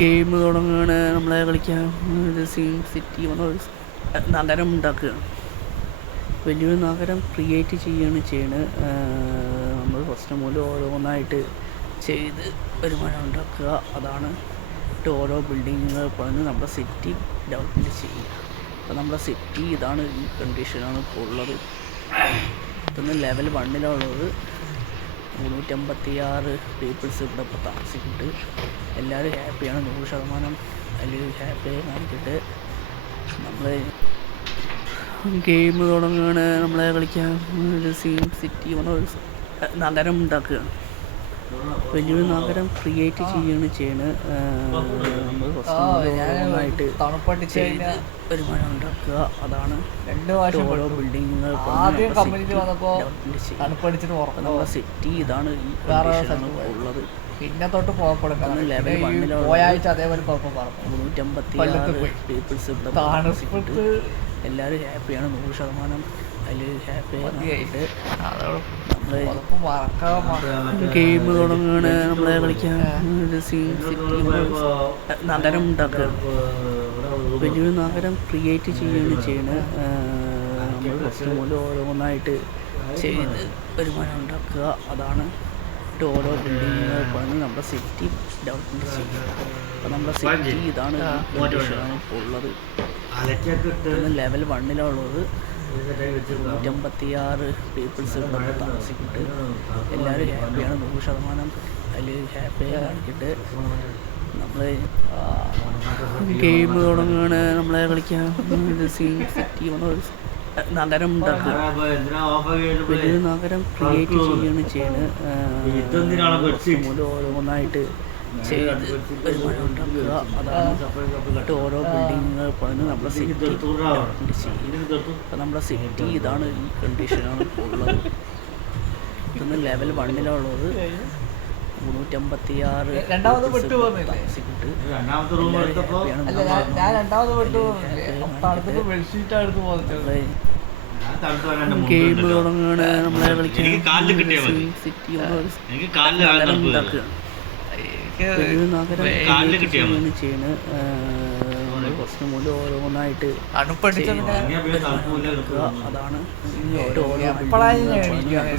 Game തുടങ്ങുകയാണ്. നമ്മളെ കളിക്കാൻ സീൻ സിറ്റി നഗരം ഉണ്ടാക്കുക, വലിയൊരു നഗരം ക്രിയേറ്റ് ചെയ്യുകയാണ് ചെയ്യണത്. നമ്മൾ ഫസ്റ്റ് മുതൽ ഓരോന്നായിട്ട് ചെയ്ത് ഒരു മഴ ഉണ്ടാക്കുക, അതാണ് ഓരോ ബിൽഡിങ്ങുകൾ പറഞ്ഞ് നമ്മുടെ സിറ്റി ഡെവലപ്മെൻറ്റ് ചെയ്യുക. അപ്പോൾ നമ്മുടെ സിറ്റി ഇതാണ്, ഈ കണ്ടീഷനാണ് ഇപ്പോൾ ഉള്ളത്. ഇതൊന്ന് ലെവൽ 1-ലുള്ളത്. 356 പീപ്പിൾസ് ഇവിടെ ഇപ്പോൾ താമസിക്കുന്നുണ്ട്. എല്ലാവരും ഹാപ്പിയാണ്, 100% അല്ലെങ്കിൽ ഹാപ്പിയായി കാണിച്ചിട്ട് നമ്മൾ ഗെയിം തുടങ്ങുകയാണ്. നമ്മളെ കളിക്കാൻ സീൻ സിറ്റി നഗരം ഉണ്ടാക്കുക, വലിയൊരു നഗരം ക്രിയേറ്റ് ചെയ്യുകയാണ് ചെയ്യണത്. നമ്മൾ ഫസ്റ്റ് തണുപ്പടിച്ച് ചെയ്ത് ഒരു മഴ ഉണ്ടാക്കുക, അതാണ് ഓരോ ബിൽഡിങ്ങുകൾ തണുപ്പടിച്ചിട്ട് നമ്മുടെ സിറ്റി ഇതാണ്, ഈ കണ്ടീഷനാണ് ഉള്ളത്. പിന്നെ തൊട്ട് ലെവൽ 1-ൽ അതേപോലെ 356 പീപ്പിൾസ് ഇവിടെ താമസിക്കുന്നുണ്ട്. എല്ലാവരും ഹാപ്പിയാണ്, 100% അതിൽ ഹാപ്പിയായിട്ട് ഗെയിം തുടങ്ങുകയാണ്. നമ്മളെ കളിക്കാൻ സീൻ സിറ്റി നഗരം ഉണ്ടാക്കുക, വലിയൊരു നഗരം ക്രിയേറ്റ് ചെയ്യുകയാണ് ചെയ്യണത്. നമ്മൾ ഫസ്റ്റ് മുതൽ ഓരോന്നായിട്ട് ചെയ്ത് ഒരു മഴ ഉണ്ടാക്കുക, അതാണ് ഓരോ ബിൽഡിങ്ങുകൾ പറഞ്ഞ് നമ്മുടെ സിറ്റി ഡെവലപ്മെൻറ്റ് ചെയ്യുക. അപ്പോൾ നമ്മുടെ സിറ്റി ഇതാണ്, ഈ കണ്ടീഷനാണ് ഇപ്പോൾ ഉള്ളത്. ലെവൽ 1-ലുള്ളത്. 356 പീപ്പിൾസ് ഇവിടെ താമസിക്കുന്നുണ്ട്. എല്ലാവരും ഹാപ്പിയാണ്, 100% അതിൽ ഹാപ്പിയായി കാണിച്ചിട്ട് നമ്മൾ ഗെയിം തുടങ്ങുകയാണ്. നമ്മളെ കളിക്കാൻ സീൻ സിറ്റി നഗരം ഉണ്ടാക്കുക, വലിയൊരു നഗരം ക്രിയേറ്റ് ചെയ്യുകയാണ് ചെയ്യണത്. മുതൽ ഓരോന്നായിട്ട് ചെയ്ത് ഒരു മഴ ഉണ്ടാക്കുക, അതാണ് ഓരോ ബിൽഡിങ്ങുകൾ പറഞ്ഞ് നമ്മുടെ സിറ്റി ഡെവലപ്മെൻറ്റ് ചെയ്യുക. അപ്പോൾ നമ്മുടെ സിറ്റി ഇതാണ്, ഈ കണ്ടീഷനാണ് ഇപ്പോൾ ഉള്ളത്. ഇതൊന്ന് ലെവൽ 1-ലുള്ളത്. 356 താമസിക്കുന്നുണ്ട്. ഗെയിം തുടങ്ങുകയാണ്. നമ്മളെ കളിക്കാൻ സിറ്റി നഗരം ഉണ്ടാക്കുക, വലിയൊരു നഗരം ചെയ്യണത്. ഫസ്റ്റ് മുതൽ ഓരോന്നായിട്ട് അതാണ്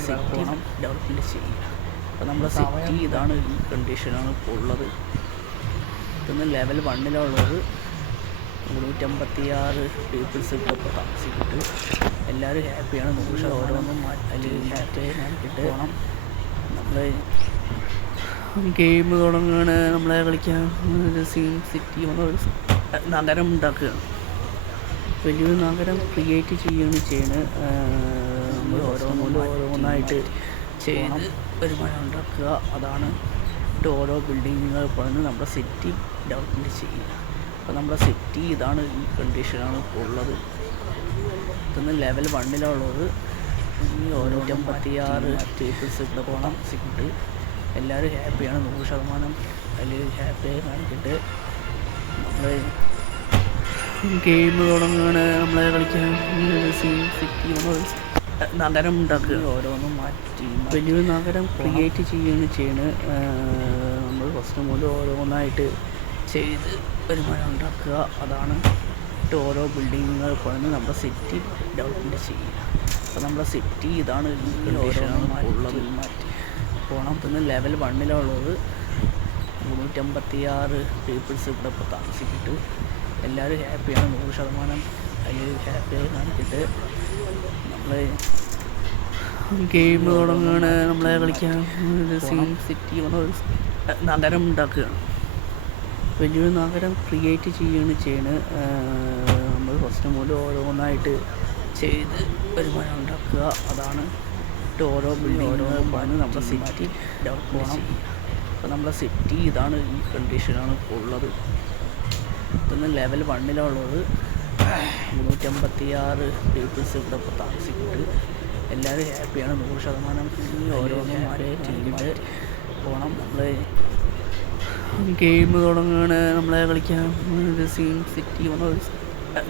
സിറ്റി ഡെവലപ്മെൻറ്റ് ചെയ്യുക. അപ്പോൾ നമ്മുടെ സിറ്റി ഇതാണ്, ഈ കണ്ടീഷനാണ് ഇപ്പോൾ ഉള്ളത്. ഇതൊന്ന് ലെവൽ 1-ലുള്ളത്. 356 പീപ്പിൾസ് ഇവിടെ ഇപ്പോൾ താമസിക്കുന്നുണ്ട്. എല്ലാവരും ഹാപ്പിയാണ്, 100% ഓരോന്നും അല്ലെങ്കിൽ ഹാപ്പിയായി കാണിച്ചിട്ട് നമ്മൾ ഗെയിം തുടങ്ങുകയാണ്. നമ്മളെ കളിക്കാൻ സീൻ സിറ്റി നഗരം ഉണ്ടാക്കുക, വലിയൊരു നഗരം ക്രിയേറ്റ് ചെയ്യുകയാണ് ചെയ്യണത്. നമ്മൾ ഓരോന്നായിട്ട് ചെയ്ത് ഒരു മഴ ഉണ്ടാക്കുക, അതാണ് ഓരോ ബിൽഡിങ്ങുകൾ പറഞ്ഞ് നമ്മുടെ സിറ്റി ഡെവലപ്മെൻറ്റ് ചെയ്യുക. അപ്പോൾ നമ്മുടെ സിറ്റി ഇതാണ്, ഈ കണ്ടീഷനാണ് ഇപ്പോൾ ഉള്ളത്. ഇതൊന്ന് ലെവൽ 1-ലുള്ളത്. 356 പീപ്പിൾസ് ഇവിടെ താമസിക്കുന്നുണ്ട്. എല്ലാവരും ഹാപ്പിയാണ്, 100% അതിൽ ഹാപ്പിയായി കാണിച്ചിട്ട് നമ്മൾ ഗെയിം തുടങ്ങുകയാണ്. നമ്മളെ കളിക്കാൻ സീൻ സിറ്റി നഗരം ഉണ്ടാക്കുക, ഓരോന്നും മാറ്റി വലിയൊരു നഗരം ക്രിയേറ്റ് ചെയ്യുകയാണ് ചെയ്യണത്. നമ്മൾ ഫസ്റ്റ് മുതൽ ഓരോന്നായിട്ട് ചെയ്ത് ഒരു മഴ ഉണ്ടാക്കുക, അതാണ് ഓരോ ബിൽഡിങ്ങുകൾ പറഞ്ഞ് നമ്മുടെ സിറ്റി ഡെവലപ്മെൻറ്റ് ചെയ്യുക. അപ്പോൾ നമ്മുടെ സിറ്റി ഇതാണ്, ഈ കണ്ടീഷനാണ് ഉള്ളത്. മാറ്റി പോകണം. പിന്നെ ലെവൽ 1-ലുള്ളത്. 356 പീപ്പിൾസ് ഇവിടെ ഇപ്പോൾ താമസിക്കുന്നുണ്ട്. എല്ലാവരും ഹാപ്പിയാണ്, 100% അതിൽ ഹാപ്പിയായി കാണിച്ചിട്ട് നമ്മൾ ഗെയിം തുടങ്ങുകയാണ്. നമ്മളെ കളിക്കാൻ സീൻ സിറ്റി നഗരം ഉണ്ടാക്കുക, വലിയൊരു നഗരം ക്രിയേറ്റ് ചെയ്യുകയാണ് ചെയ്യണത്. നമ്മൾ ഫസ്റ്റ് മുതൽ ഓരോന്നായിട്ട് ചെയ്ത് ഒരു മഴ ഉണ്ടാക്കുക, അതാണ് ഓരോ ബിൽഡിങ്ങുകൾ പറഞ്ഞ് നമ്മുടെ സിറ്റി ഡെവലപ്മെൻറ്റ് ചെയ്യുക. അപ്പോൾ നമ്മുടെ സിറ്റി ഇതാണ്, ഈ കണ്ടീഷനാണ് ഇപ്പോൾ ഉള്ളത്. ഇതൊന്ന് ലെവൽ 1-ലുള്ളത്. 356 പീപ്പിൾസ് ഇവിടെ ഇപ്പോൾ താമസിക്കുന്നുണ്ട്. എല്ലാവരും ഹാപ്പിയാണ്, 100% ഓരോന്നും മാറ്റിയിട്ട് പോകണം. നമ്മൾ ഗെയിം തുടങ്ങുകയാണ്. നമ്മളെ കളിക്കാൻ സീൻ സിറ്റി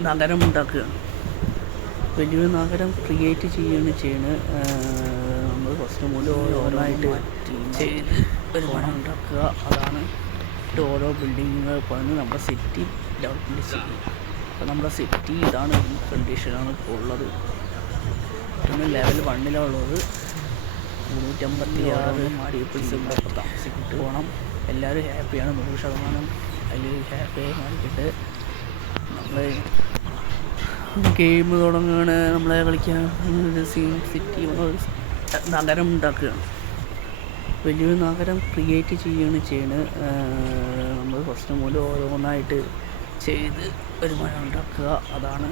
നഗരം ഉണ്ടാക്കുക, വലിയൊരു നഗരം ക്രിയേറ്റ് ചെയ്യുകയാണ് ചെയ്യണത്. നമ്മൾ ഫസ്റ്റ് മുതൽ ഓരോന്നായിട്ട് ചെയ്ത് ഒരു മഴ ഉണ്ടാക്കുക, അതാണ് ഓരോ ബിൽഡിങ്ങുകൾ പണിത് നമ്മുടെ സിറ്റി ഡെവലപ്മെൻറ്റ് ചെയ്യുക. അപ്പോൾ നമ്മുടെ സിറ്റി ഇതാണ് ഈ കണ്ടീഷനാണ് ഇപ്പോൾ ഉള്ളത്. പിന്നെ ലെവൽ 1-ലുള്ളത് 356 പീപ്പിൾസ് ഇവിടെ താമസിക്കിട്ട് പോകണം. എല്ലാവരും ഹാപ്പിയാണ് 100%. അതിൽ ഹാപ്പിയായി കാണിച്ചിട്ട് നമ്മൾ ഗെയിം തുടങ്ങുകയാണ്. നമ്മളെ കളിക്കാൻ ഒരു സിറ്റി നഗരം ഉണ്ടാക്കുകയാണ്. വലിയൊരു നഗരം ക്രിയേറ്റ് ചെയ്യുകയാണ് ചെയ്യണത്. നമ്മൾ ഫസ്റ്റ് മുതൽ ഓരോന്നായിട്ട് ചെയ്ത് ഒരു മഴ ഉണ്ടാക്കുക. അതാണ്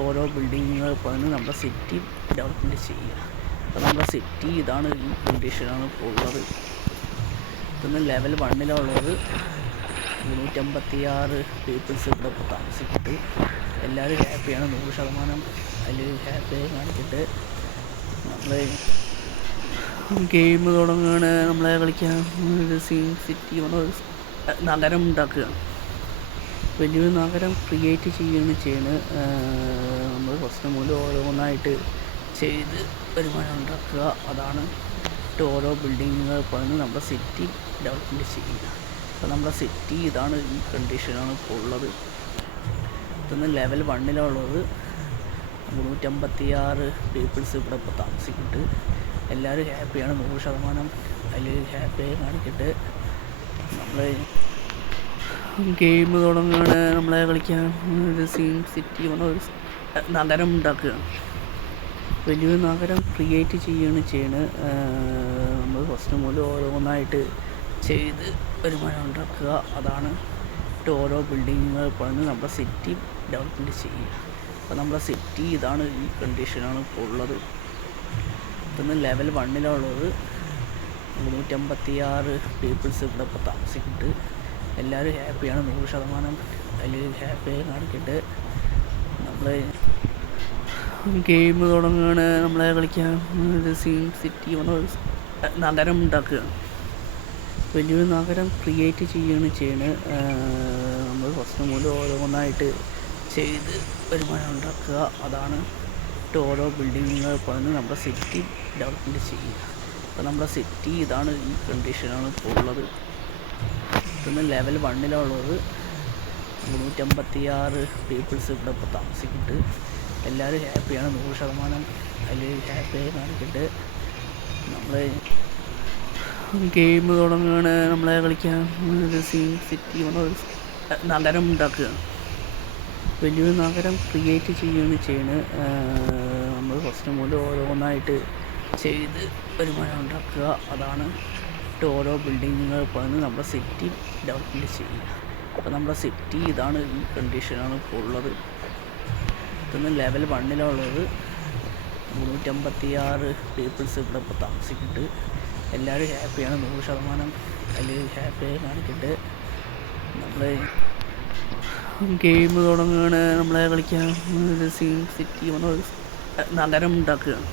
ഓരോ ബിൽഡിങ്ങുകൾ പണിത് നമ്മുടെ സിറ്റി ഡെവലപ്മെൻറ്റ് ചെയ്യുക. അപ്പോൾ നമ്മുടെ സിറ്റി ഇതാണ് ഈ കണ്ടീഷനാണ് ഇപ്പോൾ ഉള്ളത്. പിന്നെ ലെവൽ 1-ലുള്ളത് 356 പീപ്പിൾസ് ഇവിടെ താമസിക്കിട്ട് എല്ലാവരും ഹാപ്പിയാണ് 100%. അതിൽ ഹാപ്പിയായി കാണിച്ചിട്ട് നമ്മൾ ഗെയിം തുടങ്ങുകയാണ്. നമ്മളെ കളിക്കാൻ ഒരു സിറ്റി നഗരം ഉണ്ടാക്കുകയാണ്. വലിയൊരു നഗരം ക്രിയേറ്റ് ചെയ്യുകയാണ് ചെയ്യണത്. നമ്മൾ ഫസ്റ്റ് മുതൽ ഓരോന്നായിട്ട് ചെയ്ത് ഒരു മഴ ഉണ്ടാക്കുക. അതാണ് ഓരോ ബിൽഡിങ്ങുകൾ പണിത് നമ്മുടെ സിറ്റി ഡെവലപ്മെൻറ്റ് ചെയ്യുക. അപ്പോൾ നമ്മുടെ സിറ്റി ഇതാണ് ഈ കണ്ടീഷനാണ് ഇപ്പോൾ ഉള്ളത്. പിന്നെ ലെവൽ 1-ലുള്ളത് 356 പീപ്പിൾസ് ഇവിടെ താമസിക്കിട്ട് എല്ലാവരും ഹാപ്പിയാണ് 100%. അതിൽ ഹാപ്പിയായി കാണിച്ചിട്ട് നമ്മൾ ഗെയിം തുടങ്ങുകയാണ്. നമ്മളെ കളിക്കാൻ ഒരു സിറ്റി നഗരം ഉണ്ടാക്കുകയാണ്. വലിയൊരു നഗരം ക്രിയേറ്റ് ചെയ്യുകയാണ് ചെയ്യണത്. നമ്മൾ ഫസ്റ്റ് മുതൽ ഓരോന്നായിട്ട് ചെയ്ത് ഒരു മഴ ഉണ്ടാക്കുക. അതാണ് ഓരോ ബിൽഡിങ്ങുകൾ പണിത് നമ്മുടെ സിറ്റി ഡെവലപ്മെൻറ്റ് ചെയ്യുക. അപ്പോൾ നമ്മുടെ സിറ്റി ഇതാണ് ഈ കണ്ടീഷനാണ് ഇപ്പോൾ ഉള്ളത്. പിന്നെ ലെവൽ 1-ലുള്ളത് 356 പീപ്പിൾസ് ഇവിടെ താമസിക്കിട്ട് എല്ലാവരും ഹാപ്പിയാണ് 100%. അതിൽ ഹാപ്പിയായി കാണിച്ചിട്ട് നമ്മൾ ഗെയിം തുടങ്ങുകയാണ്. നമ്മളെ കളിക്കാൻ ഒരു സിറ്റി നഗരം ഉണ്ടാക്കുകയാണ്. വലിയൊരു നഗരം ക്രിയേറ്റ് ചെയ്യുകയാണ് ചെയ്യണത്. നമ്മൾ ഫസ്റ്റ് മുതൽ ഓരോന്നായിട്ട് ചെയ്ത് ഒരു മഴ ഉണ്ടാക്കുക. അതാണ് ഓരോ ബിൽഡിങ്ങുകൾ പണിത് നമ്മുടെ സിറ്റി ഡെവലപ്മെൻറ്റ് ചെയ്യുക. അപ്പോൾ നമ്മുടെ സിറ്റി ഇതാണ് ഈ കണ്ടീഷനാണ് ഇപ്പോൾ ഉള്ളത്. പിന്നെ ലെവൽ 1-ലുള്ളത് 356 പീപ്പിൾസ് ഇവിടെ താമസിക്കിട്ട് എല്ലാവരും ഹാപ്പിയാണ് 100%. അതിൽ ഹാപ്പിയായി കാണിച്ചിട്ട് നമ്മൾ ഗെയിം തുടങ്ങുകയാണ്. നമ്മളെ കളിക്കാൻ ഒരു സിറ്റി നഗരം ഉണ്ടാക്കുകയാണ്. വലിയൊരു നഗരം ക്രിയേറ്റ് ചെയ്യുകയാണ് ചെയ്യണത്. നമ്മൾ ഫസ്റ്റ് മുതൽ ഓരോന്നായിട്ട് ചെയ്ത് ഒരു മഴ ഉണ്ടാക്കുക. അതാണ് ഓരോ ബിൽഡിങ്ങുകൾ പണിത് നമ്മുടെ സിറ്റി ഡെവലപ്മെൻറ്റ് ചെയ്യുക. അപ്പോൾ നമ്മുടെ സിറ്റി ഇതാണ് ഈ കണ്ടീഷനാണ് ഇപ്പോൾ ഉള്ളത്. പിന്നെ ലെവൽ 1-ലുള്ളത് 356 പീപ്പിൾസ് ഇവിടെ താമസിക്കിട്ട് എല്ലാവരും ഹാപ്പിയാണ് 100%. അതിൽ ഹാപ്പിയായി കാണിച്ചിട്ട് നമ്മൾ ഗെയിം തുടങ്ങുകയാണ്. നമ്മളെ കളിക്കാൻ ഒരു സിറ്റി നഗരം ഉണ്ടാക്കുകയാണ്.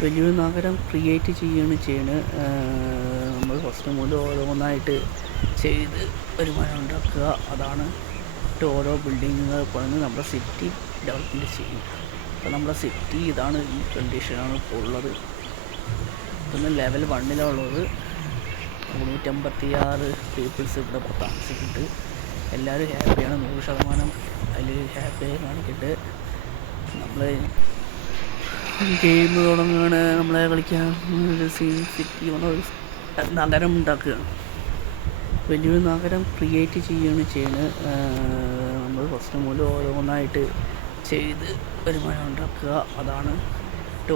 വലിയൊരു നഗരം ക്രിയേറ്റ് ചെയ്യുകയാണ് ചെയ്യണത്. നമ്മൾ ഫസ്റ്റ് മുതൽ ഓരോന്നായിട്ട് ചെയ്ത് ഒരു മഴ ഉണ്ടാക്കുക. അതാണ് ഓരോ ബിൽഡിങ്ങുകൾ പണിത് നമ്മുടെ സിറ്റി ഡെവലപ്മെൻറ്റ് ചെയ്യുക. അപ്പോൾ നമ്മുടെ സിറ്റി ഇതാണ് ഈ കണ്ടീഷനാണ് ഇപ്പോൾ ഉള്ളത്. പിന്നെ ലെവൽ 1-ലുള്ളത് 356 പീപ്പിൾസ് ഇവിടെ താമസിക്കിട്ട് എല്ലാവരും ഹാപ്പിയാണ് 100%. അതിൽ ഹാപ്പിയായി കാണിച്ചിട്ട് നമ്മൾ ഗെയിം തുടങ്ങുകയാണ്. നമ്മളെ കളിക്കാൻ ഒരു സിറ്റി നഗരം ഉണ്ടാക്കുകയാണ്. വലിയൊരു നഗരം ക്രിയേറ്റ് ചെയ്യുകയാണ് ചെയ്യണത്. നമ്മൾ ഫസ്റ്റ് മുതൽ ഓരോന്നായിട്ട് ചെയ്ത് ഒരു മഴ ഉണ്ടാക്കുക. അതാണ്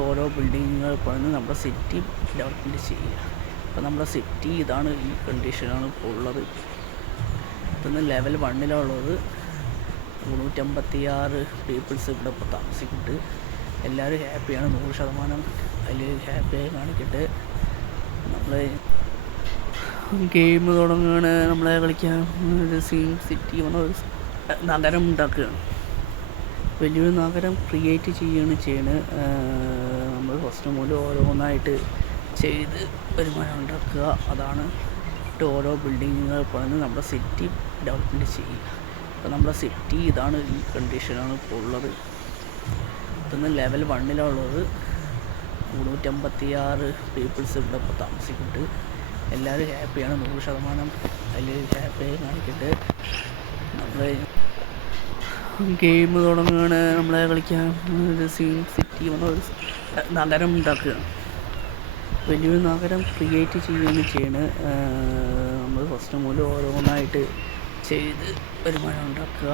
ഓരോ ബിൽഡിങ്ങുകൾ പണിത് നമ്മുടെ സിറ്റി ഡെവലപ്മെൻറ്റ് ചെയ്യുക. അപ്പോൾ നമ്മുടെ സിറ്റി ഇതാണ് ഈ കണ്ടീഷനാണ് ഇപ്പോൾ ഉള്ളത്. പിന്നെ ലെവൽ 1-ലുള്ളത് 356 പീപ്പിൾസ് ഇവിടെ താമസിക്കിട്ട് എല്ലാവരും ഹാപ്പിയാണ് 100%. അതിൽ ഹാപ്പിയായി കാണിച്ചിട്ട് നമ്മൾ ഗെയിം തുടങ്ങുകയാണ്. നമ്മളെ കളിക്കാൻ ഒരു സിറ്റി നഗരം ഉണ്ടാക്കുകയാണ്. വലിയൊരു നഗരം ക്രിയേറ്റ് ചെയ്യുകയാണ് ചെയ്യണത്. നമ്മൾ ഫസ്റ്റ് മുതൽ ഓരോന്നായിട്ട് ചെയ്ത് ഒരു മഴ ഉണ്ടാക്കുക. അതാണ് ഓരോ ബിൽഡിങ്ങുകൾ പണിത് നമ്മുടെ സിറ്റി ഡെവലപ്മെൻറ്റ് ചെയ്യുക. അപ്പോൾ നമ്മുടെ സിറ്റി ഇതാണ് ഈ കണ്ടീഷനാണ് ഇപ്പോൾ ഉള്ളത്. പിന്നെ ലെവൽ 1-ലുള്ളത് 356 പീപ്പിൾസ് ഇവിടെ താമസിക്കിട്ട് എല്ലാവരും ഹാപ്പിയാണ്, 100% അതിൽ ഹാപ്പി കാണിക്കുന്നുണ്ട്. നമ്മൾ ഗെയിം തുടങ്ങുകയാണ്, നമ്മളെ കളിക്കാൻ ഒരു സിറ്റി ഒരു നഗരം ഉണ്ടാക്കുക, വലിയൊരു നഗരം ക്രിയേറ്റ് ചെയ്യുകയാണ് ചെയ്യണത്. നമ്മൾ ഫസ്റ്റ് മുതൽ ഓരോന്നായിട്ട് ചെയ്ത് വരുമാനം ഉണ്ടാക്കുക.